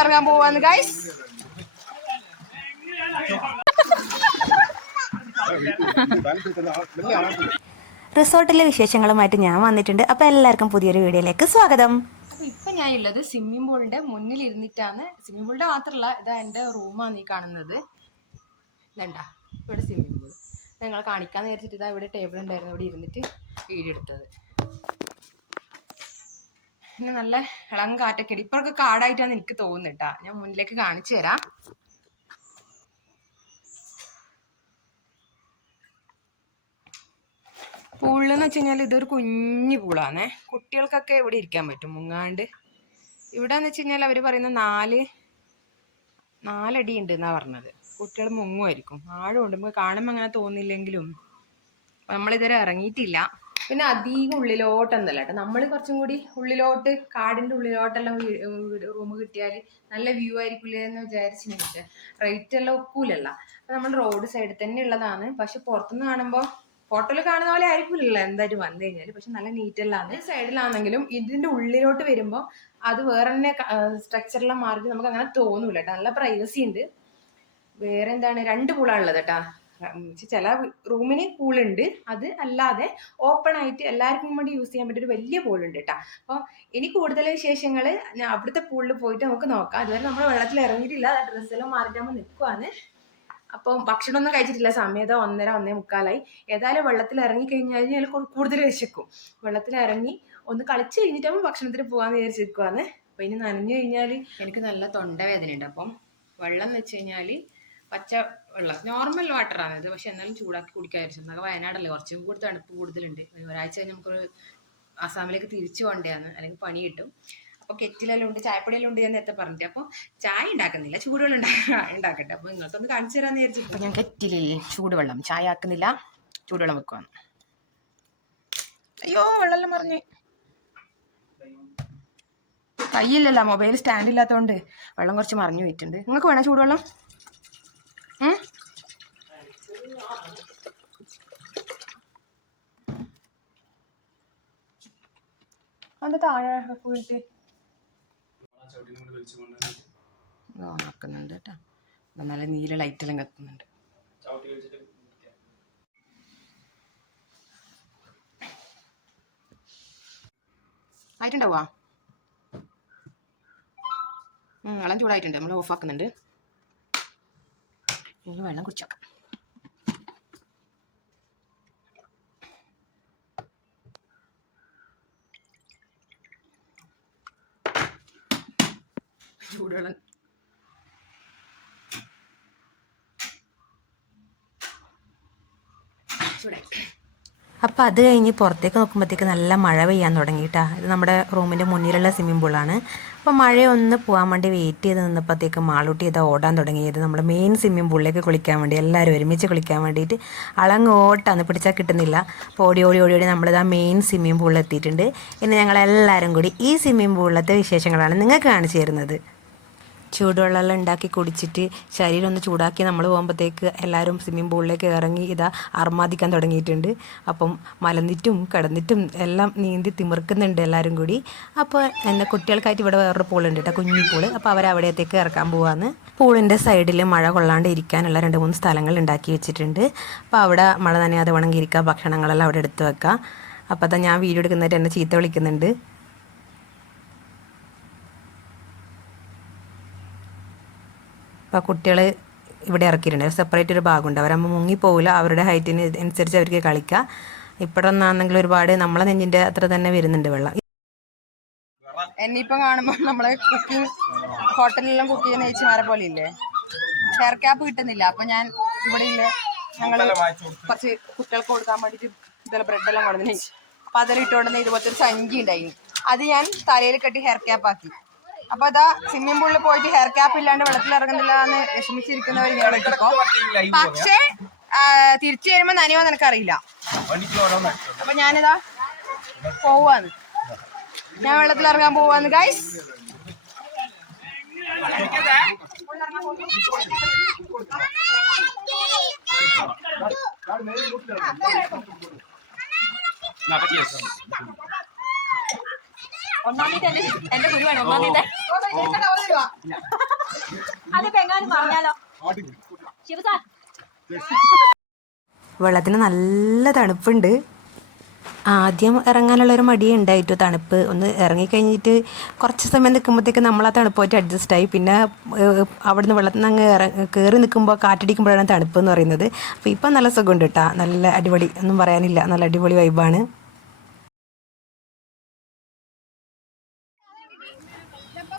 ഇറങ്ങാൻ പോവാന്ന് ഗൈസ്. റിസോർട്ടിലെ വിശേഷങ്ങളുമായിട്ട് ഞാൻ വന്നിട്ടുണ്ട്. അപ്പോൾ എല്ലാവർക്കും പുതിയൊരു വീഡിയോയിലേക്ക് സ്വാഗതം. അപ്പോൾ ഇപ്പം ഞാൻ ഉള്ളത് സ്വിമ്മിംഗ് പൂളിൻ്റെ മുന്നിൽ ഇരുന്നിട്ടാണ്. സ്വിമ്മിംഗ് പൂളിൻ്റെ മാത്രമല്ല, ഇതാ എൻ്റെ റൂമാണ് ഈ കാണുന്നത്. ഇതണ്ടാ ഇവിടെ സ്വിമ്മിംഗ് പൂൾ ഞങ്ങൾ കാണിക്കാന്ന് വിചാരിച്ചിട്ട് ഇതാ ഇവിടെ ടേബിൾ ഉണ്ടായിരുന്നു, ഇവിടെ ഇരുന്നിട്ട് വീഡിയോ എടുത്തത്. പിന്നെ നല്ല ഇളം കാറ്റൊക്കെ ഉണ്ട്. ഇപ്പോഴൊക്കെ കാടായിട്ടാണ് എനിക്ക് തോന്നുന്നത് കേട്ടോ. ഞാൻ മുന്നിലേക്ക് കാണിച്ചു തരാം. പൂളെന്ന് വെച്ച് കഴിഞ്ഞാൽ ഇതൊരു കുഞ്ഞു പൂളാണേ. കുട്ടികൾക്കൊക്കെ ഇവിടെ ഇരിക്കാൻ പറ്റും മുങ്ങാണ്ട്. ഇവിടെ എന്ന് വെച്ച് കഴിഞ്ഞാൽ അവർ പറയുന്ന 4 അടി ഉണ്ട് എന്നാ പറഞ്ഞത്. കുട്ടികൾ മുങ്ങുമായിരിക്കും. ആഴമുണ്ട്, നമുക്ക് കാണുമ്പോൾ അങ്ങനെ തോന്നില്ലെങ്കിലും നമ്മളിതുവരെ ഇറങ്ങിയിട്ടില്ല. പിന്നെ അധികം ഉള്ളിലോട്ടൊന്നല്ല കേട്ടോ, നമ്മൾ കുറച്ചും കൂടി ഉള്ളിലോട്ട് കാടിൻ്റെ ഉള്ളിലോട്ടെല്ലാം റൂം കിട്ടിയാൽ നല്ല വ്യൂ ആയിരിക്കില്ലേ എന്ന് വിചാരിച്ചിട്ട്. റേറ്റ് എല്ലാം ഒക്കൂലല്ല. അപ്പം നമ്മൾ റോഡ് സൈഡിൽ തന്നെ ഉള്ളതാണ്. പക്ഷെ പുറത്തുനിന്ന് കാണുമ്പോൾ ഫോട്ടോയിൽ കാണുന്ന പോലെ ആയിരിക്കില്ലല്ലോ എന്തായാലും വന്നു കഴിഞ്ഞാൽ. പക്ഷെ നല്ല നീറ്റെല്ലാം സൈഡിലാണെങ്കിലും ഇതിൻ്റെ ഉള്ളിലോട്ട് വരുമ്പോൾ അത് വേറെ തന്നെ സ്ട്രക്ചറെല്ലാം മാറിയിട്ട് നമുക്ക് അങ്ങനെ തോന്നൂല കേട്ടോ. നല്ല പ്രൈവസി ഉണ്ട്. വേറെ എന്താണ് 2 പൂളാണുള്ളത് കേട്ടോ. ചില റൂമിന് പൂളുണ്ട്, അത് അല്ലാതെ ഓപ്പൺ ആയിട്ട് എല്ലാവർക്കും വേണ്ടി യൂസ് ചെയ്യാൻ പറ്റിയ ഒരു വലിയ പൂളുണ്ട് കേട്ടോ. അപ്പോൾ ഇനി കൂടുതൽ വിശേഷങ്ങൾ ഞാൻ അവിടുത്തെ പൂളിൽ പോയിട്ട് നമുക്ക് നോക്കാം. അതുവരെ നമ്മൾ വെള്ളത്തിൽ ഇറങ്ങിയിട്ടില്ല, ഡ്രസ്സെല്ലാം മാറിയിട്ടാകുമ്പോൾ നിൽക്കുവാണ്. അപ്പം ഭക്ഷണമൊന്നും കഴിച്ചിട്ടില്ല. സമയം 1:30-1:45. ഏതായാലും വെള്ളത്തിൽ ഇറങ്ങി കഴിഞ്ഞാൽ കൂടുതൽ വിശക്കും. വെള്ളത്തിൽ ഇറങ്ങി ഒന്ന് കളിച്ച് കഴിഞ്ഞിട്ടാകുമ്പോൾ ഭക്ഷണത്തിന് പോകാമെന്ന് വിചാരിച്ച് നിൽക്കുവാണ്. അപ്പം ഇനി നനഞ്ഞു കഴിഞ്ഞാൽ എനിക്ക് നല്ല തൊണ്ടവേദന ഉണ്ട്. അപ്പം വെള്ളം എന്ന് വെച്ച് കഴിഞ്ഞാൽ പച്ച വെള്ളം, നോർമൽ വാട്ടറാണ് ഇത്. പക്ഷെ എന്നാലും ചൂടാക്കി കുടിക്കാൻ വിചാരിച്ചു. എന്നൊക്കെ വയനാടല്ലേ, കുറച്ചും കൂടി തണുപ്പ് കൂടുതലുണ്ട്. ഒരാഴ്ച കഴിഞ്ഞ് നമുക്കൊരു ആസാമിലേക്ക് തിരിച്ചു പോകേണ്ടതാണ്, അല്ലെങ്കിൽ പണി കിട്ടും. അപ്പോൾ കെറ്റിലെല്ലാം ഉണ്ട്, ചായപ്പൊടിയെല്ലാം ഉണ്ട് ഞാൻ നേരത്തെ പറഞ്ഞിട്ട്. അപ്പോൾ ചായ ഉണ്ടാക്കുന്നില്ല, ചൂടുവെള്ളം ഉണ്ടാക്കട്ടെ. അപ്പോൾ നിങ്ങൾക്കൊന്ന് കാണിച്ചു തരാമെന്ന് വിചാരിച്ചു. അപ്പോൾ ഞാൻ കെറ്റിലിൽ ചൂടുവെള്ളം, ചായ ആക്കുന്നില്ല, ചൂടുവെള്ളം വെക്കുവാണ്. അയ്യോ വെള്ളമെല്ലാം മറിഞ്ഞ് കയ്യില്ലല്ലോ, മൊബൈൽ സ്റ്റാൻഡ് ഇല്ലാത്തതുകൊണ്ട് വെള്ളം കുറച്ച് മറിഞ്ഞു പോയിട്ടുണ്ട്. നിങ്ങൾക്ക് വേണം ചൂടുവെള്ളം? അത് താഴെ പോയിട്ട് ഓണാക്കുന്നുണ്ട് കേട്ടോ. നല്ല നീല ലൈറ്റെല്ലാം കത്തുന്നുണ്ട്. ആയിട്ടുണ്ടാവുക വെള്ളം ചൂടായിട്ടുണ്ട്, നമ്മൾ ഓഫാക്കുന്നുണ്ട്. ഇനി വെള്ളം കുടിച്ചോക്കാം. ചൂടുവെള്ളം ചൂടായി. അപ്പോൾ അത് കഴിഞ്ഞ് പുറത്തേക്ക് നോക്കുമ്പോഴത്തേക്ക് നല്ല മഴ പെയ്യാൻ തുടങ്ങിയിട്ടാ. ഇത് നമ്മുടെ റൂമിൻ്റെ മുന്നിലുള്ള സ്വിമ്മിംഗ് പൂളാണ്. അപ്പോൾ മഴയൊന്ന് പോകാൻ വേണ്ടി വെയിറ്റ് ചെയ്ത് നിന്നപ്പോഴത്തേക്ക് മാളൂട്ടി ഇതാ ഓടാൻ തുടങ്ങിയത് നമ്മുടെ മെയിൻ സ്വിമ്മിംഗ് പൂളിലേക്ക് കുളിക്കാൻ വേണ്ടി. എല്ലാവരും ഒരുമിച്ച് കുളിക്കാൻ വേണ്ടിയിട്ട് അളങ്ങോട്ടാന്ന് പിടിച്ചാൽ കിട്ടുന്നില്ല. അപ്പോൾ ഓടി ഓടി ഓടി ഓടി നമ്മളിതാ മെയിൻ സ്വിമ്മിംഗ് പൂളിൽ എത്തിയിട്ടുണ്ട്. ഇനി ഞങ്ങളെല്ലാവരും കൂടി ഈ സ്വിമ്മിംഗ് പൂളിലത്തെ വിശേഷങ്ങളാണ് നിങ്ങൾക്ക് കാണിച്ചു തരുന്നത്. ചൂടുവെള്ളമെല്ലാം ഉണ്ടാക്കി കുടിച്ചിട്ട് ശരീരം ഒന്ന് ചൂടാക്കി നമ്മൾ പോകുമ്പോഴത്തേക്ക് എല്ലാവരും സ്വിമ്മിംഗ് പൂളിലേക്ക് ഇറങ്ങി ഇതാ അർമാദിക്കാൻ തുടങ്ങിയിട്ടുണ്ട്. അപ്പം മലന്നിട്ടും കിടന്നിട്ടും എല്ലാം നീന്തി തിമിർക്കുന്നുണ്ട് എല്ലാവരും കൂടി. അപ്പോൾ എൻ്റെ കുട്ടികൾക്കായിട്ട് ഇവിടെ വേറൊരു പൂളുണ്ട് കേട്ടോ, കുഞ്ഞി പൂള്. അപ്പോൾ അവരവിടത്തേക്ക് ഇറക്കാൻ പോവാന്ന്. പൂളിൻ്റെ സൈഡിൽ മഴ കൊള്ളാണ്ട് ഇരിക്കാനുള്ള 2-3 സ്ഥലങ്ങൾ ഉണ്ടാക്കി വെച്ചിട്ടുണ്ട്. അപ്പോൾ അവിടെ മഴ നനയാതെ വേണമെങ്കിൽ ഇരിക്കുക, ഭക്ഷണങ്ങളെല്ലാം അവിടെ എടുത്ത് വെക്കാം. അപ്പോൾ അതാ ഞാൻ വീഡിയോ എടുക്കുന്നതായിട്ട് എന്നെ ചീത്ത വിളിക്കുന്നുണ്ട്. അപ്പോൾ കുട്ടികൾ ഇവിടെ ഇറക്കിയിട്ടുണ്ട്. സെപ്പറേറ്റ് ഒരു ഭാഗമുണ്ട്, അവരമ്മ മുങ്ങിപ്പോവില്ല, അവരുടെ ഹൈറ്റിന് അനുസരിച്ച് അവർക്ക് കളിക്കാം. ഇപ്പോഴൊന്നാണെങ്കിൽ ഒരുപാട് നമ്മളെ നെഞ്ചിൻ്റെ അത്ര തന്നെ വരുന്നുണ്ട് വെള്ളം. എന്നിപ്പം കാണുമ്പോൾ നമ്മളെ കുക്കിംഗ് ഹോട്ടലിലെല്ലാം കുക്ക് ചെയ്യുന്ന ചേച്ചിമാരെ പോലെ ഇല്ലേ, ഹെയർ ക്യാപ്പ് കിട്ടുന്നില്ല. അപ്പം ഞാൻ ഇവിടെ ഇല്ല, ഞങ്ങൾ കുറച്ച് കുട്ടികൾക്ക് കൊടുക്കാൻ വേണ്ടിയിട്ട് ഇതെല്ലാം ബ്രെഡെല്ലാം കൊണ്ടുവന്നു. അപ്പം അതെല്ലാം ഇട്ടുകൊണ്ടുവന്ന് ഇതുപോലത്തെ ഒരു സഞ്ചി ഉണ്ടായി, അത് ഞാൻ തലയിൽ കെട്ടി ഹെയർ ക്യാപ്പ് ആക്കി. അപ്പൊ അതാ സ്വിമ്മിംഗ് പൂളിൽ പോയിട്ട് ഹെയർ ക്യാപ്പ് ഇല്ലാണ്ട് വെള്ളത്തിൽ ഇറങ്ങുന്നില്ല എന്ന് വിഷമിച്ചിരിക്കുന്നവർ ഇങ്ങനെ കിട്ടിക്കോ. പക്ഷേ തിരിച്ചു വരുമ്പോ നനയോ നിനക്കറിയില്ല. അപ്പൊ ഞാനിതാ പോവാന്ന്, ഞാൻ വെള്ളത്തിൽ ഇറങ്ങാൻ പോവാന്ന് ഗൈസ്. ഒന്നാം തീയതി എന്റെ ഗുരുവാണ് ഒന്നാം തീയതി. അതിപ്പോ എങ്ങാനും പറഞ്ഞാലോ ശിവസാർ. വെള്ളത്തിന് നല്ല തണുപ്പുണ്ട്. ആദ്യം ഇറങ്ങാനുള്ളൊരു മടിയേ ഉണ്ടായിട്ടു. തണുപ്പ് ഒന്ന് ഇറങ്ങിക്കഴിഞ്ഞിട്ട് കുറച്ച് സമയം നിൽക്കുമ്പോഴത്തേക്ക് നമ്മൾ ആ തണുപ്പായിട്ട് അഡ്ജസ്റ്റ് ആയി. പിന്നെ അവിടുന്ന് വെള്ളത്തിൽ നിന്ന് അങ്ങ് കയറി നിൽക്കുമ്പോൾ കാറ്റടിക്കുമ്പോഴാണ് തണുപ്പ് എന്ന് പറയുന്നത്. അപ്പോൾ ഇപ്പം നല്ല സുഖമുണ്ട് കേട്ടോ. നല്ല അടിപൊളി, ഒന്നും പറയാനില്ല, നല്ല അടിപൊളി വൈബാണ്.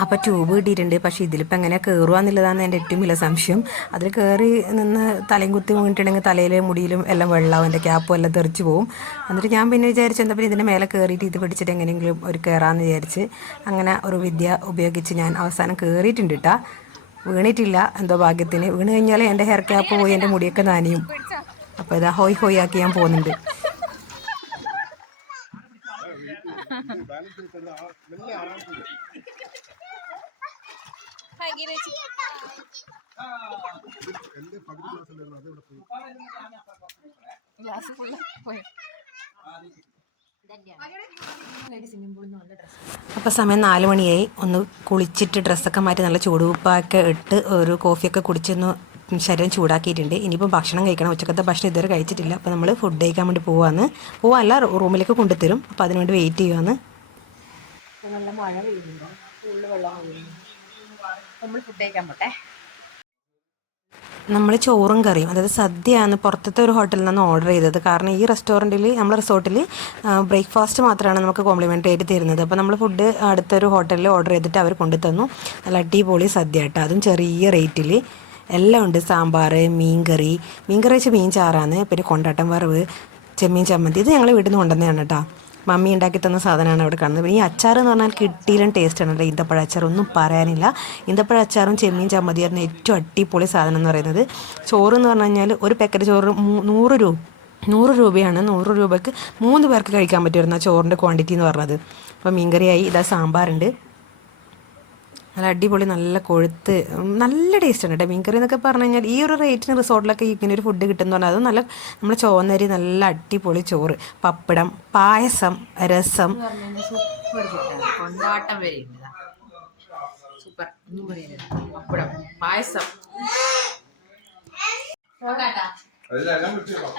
അപ്പോൾ ട്യൂബ് കിട്ടിയിട്ടുണ്ട്. പക്ഷേ ഇതിലിപ്പോൾ എങ്ങനെ കയറുക എന്നുള്ളതാണ് എൻ്റെ ഏറ്റവും വലിയ സംശയം. അതിൽ കയറി നിന്ന് തലയും കുത്തി വീണിട്ടുണ്ടെങ്കിൽ തലയിലും മുടിയിലും എല്ലാം വെള്ളമാവും, എൻ്റെ ക്യാപ്പും എല്ലാം തെറിച്ച് പോകും. എന്നിട്ട് ഞാൻ പിന്നെ വിചാരിച്ചു എന്താ ഇതിൻ്റെ മേലെ കയറിയിട്ട് ഇത് പിടിച്ചിട്ട് എങ്ങനെയെങ്കിലും ഒരു കയറാമെന്ന് വിചാരിച്ച് അങ്ങനെ ഒരു വിദ്യ ഉപയോഗിച്ച് ഞാൻ അവസാനം കയറിയിട്ടുണ്ട് കേട്ടോ. വീണിട്ടില്ല, എന്തോ ഭാഗ്യത്തിന്. വീണ് കഴിഞ്ഞാൽ എൻ്റെ ഹെയർ ക്യാപ്പ് പോയി എൻ്റെ മുടിയൊക്കെ നനയും. അപ്പോൾ ഇതാ ഹോയ് ഹോയ് ആക്കി ഞാൻ പോകുന്നുണ്ട്. അപ്പോൾ സമയം 4 മണിയായി. ഒന്ന് കുളിച്ചിട്ട് ഡ്രസ്സൊക്കെ മാറ്റി നല്ല ചൂടുപ്പാക്കെ ഇട്ട് ഒരു കോഫിയൊക്കെ കുടിച്ചൊന്ന് ശരീരം ചൂടാക്കിയിട്ടുണ്ട്. ഇനിയിപ്പോൾ ഭക്ഷണം കഴിക്കണം. ഉച്ചക്കത്തെ ഭക്ഷണം ഇതുവരെ കഴിച്ചിട്ടില്ല. അപ്പോൾ നമ്മൾ ഫുഡ് കഴിക്കാൻ വേണ്ടി പോവാല്ല, റൂമിലേക്ക് കൊണ്ടുതരും. അപ്പോൾ അതിനുവേണ്ടി വെയിറ്റ് ചെയ്യുവാന്ന്. നല്ല മഴ പെയ്യുന്നുണ്ട്, ഫുള്ള് വെള്ളം പെയ്യുന്നു. നമ്മൾ ഫുഡ് കഴിക്കാൻ പോട്ടെ. നമ്മൾ ചോറും കറിയും, അതായത് സദ്യയാണ് പുറത്തത്തെ ഒരു ഹോട്ടലിൽ നിന്നാണ് ഓർഡർ ചെയ്തത്. കാരണം ഈ റെസ്റ്റോറൻറ്റിൽ, നമ്മുടെ റിസോർട്ടിൽ ബ്രേക്ക്ഫാസ്റ്റ് മാത്രമാണ് നമുക്ക് കോംപ്ലിമെൻ്ററി ആയിട്ട് തരുന്നത്. അപ്പോൾ നമ്മൾ ഫുഡ് അടുത്തൊരു ഹോട്ടലിൽ ഓർഡർ ചെയ്തിട്ട് അവർ കൊണ്ടു തന്നു. നല്ല അടിപൊളി സദ്യ കേട്ടോ, അതും ചെറിയ റേറ്റിൽ എല്ലാം ഉണ്ട്. സാമ്പാർ, മീൻകറി വെച്ച് മീൻ ചാറാണ്, പിന്നെ കൊണ്ടാട്ടം വറവ്, ചെമ്മീൻ ചമ്മന്തി. ഇത് ഞങ്ങൾ വീട്ടിൽ നിന്ന് കൊണ്ടുവന്നതാണ് കേട്ടോ. മമ്മി ഉണ്ടാക്കി തന്ന സാധനമാണ് അവിടെ കാണുന്നത്. പിന്നെ ഈ അച്ചാർ എന്ന് പറഞ്ഞാൽ കിട്ടിയിലും ടേസ്റ്റാണ് കേട്ടോ. ഈന്തപ്പഴ അച്ചാർ ഒന്നും പറയാനില്ല. ഈന്തപ്പഴ അച്ചാറും ചെമ്മീൻ ചമ്മന്തിയായിരുന്നു ഏറ്റവും അടിപൊളി സാധനം എന്ന് പറയുന്നത്. ചോറ് എന്ന് പറഞ്ഞു കഴിഞ്ഞാൽ ഒരു പാക്കറ്റ് ചോറ് 100 രൂപയാണ്. 100 രൂപയ്ക്ക് 3 പേർക്ക് കഴിക്കാൻ പറ്റുമായിരുന്നു ആ ചോറിൻ്റെ ക്വാണ്ടിറ്റി എന്ന് പറഞ്ഞത്. അപ്പോൾ മീൻകറിയായി, ഇതാ സാമ്പാറുണ്ട്, നല്ല അടിപൊളി, നല്ല കൊഴുത്ത്, നല്ല ടേസ്റ്റാണ് കേട്ടോ. മീൻകറി എന്നൊക്കെ പറഞ്ഞു കഴിഞ്ഞാൽ ഈ ഒരു റേറ്റിന് റിസോർട്ടിലൊക്കെ ഇങ്ങനെ ഒരു ഫുഡ് കിട്ടുമെന്ന് പറഞ്ഞാൽ അത് നല്ല, നമ്മൾ ചുവന്നരി, നല്ല അടിപൊളി ചോറ്, പപ്പടം, പായസം, രസം. സൂപ്പർ കൊണ്ടാട്ടം വരെ സൂപ്പർ, ഒന്നും പറയുന്നില്ല. പപ്പടം, പായസം,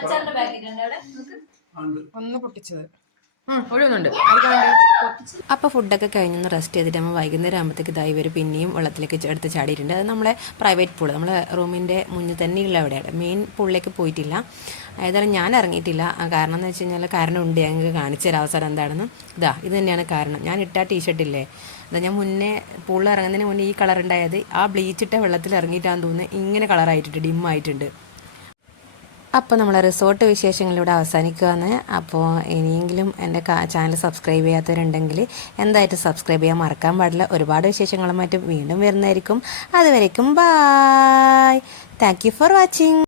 അച്ചാറിന്റെ പാക്കറ്റ് ഉണ്ട് അവിടെ. ഒന്ന് പൊട്ടിച്ചത്. അപ്പോൾ ഫുഡൊക്കെ കഴിഞ്ഞൊന്ന് റെസ്റ്റ് ചെയ്തിട്ട് നമ്മൾ വൈകുന്നേരം ആകുമ്പോഴത്തേക്ക് ഇതായി വരും. പിന്നെയും വെള്ളത്തിലേക്ക് എടുത്ത് ചാടിയിട്ടുണ്ട്. അത് നമ്മളെ പ്രൈവറ്റ് പൂള്, നമ്മളെ റൂമിൻ്റെ മുന്നിൽ തന്നെയുള്ള അവിടെയാണ്. മെയിൻ പൂളിലേക്ക് പോയിട്ടില്ല. ഏതായാലും ഞാൻ ഇറങ്ങിയിട്ടില്ല. കാരണം എന്ന് വെച്ച് കഴിഞ്ഞാൽ കാരണം ഉണ്ട്, ഞങ്ങൾക്ക് കാണിച്ചു തരാം അവസരം എന്താണെന്ന്. ഇത് തന്നെയാണ് കാരണം. ഞാൻ ഇട്ട ടീഷർട്ടില്ലേ, ഞാൻ മുന്നേ പൂളിൽ ഇറങ്ങുന്നതിന് മുന്നേ ഈ കളർ ഉണ്ടായത് ആ ബ്ലീച്ചിട്ട വെള്ളത്തിൽ ഇറങ്ങിയിട്ടാന്ന് തോന്നുന്നു ഇങ്ങനെ കളറായിട്ടുണ്ട്, ഡിമ്മായിട്ടുണ്ട്. അപ്പോൾ നമ്മളെ റിസോർട്ട് വിശേഷങ്ങളിലൂടെ അവസാനിക്കുകയാണ്. അപ്പോൾ ഇനിയെങ്കിലും എൻ്റെ ചാനൽ സബ്സ്ക്രൈബ് ചെയ്യാത്തവരുണ്ടെങ്കിൽ എന്തായിട്ടും സബ്സ്ക്രൈബ് ചെയ്യാൻ മറക്കാൻ പാടില്ല. ഒരുപാട് വിശേഷങ്ങളുമായിട്ട് വീണ്ടും വരുന്നതായിരിക്കും. അതുവരേക്കും bye. Thank you for watching.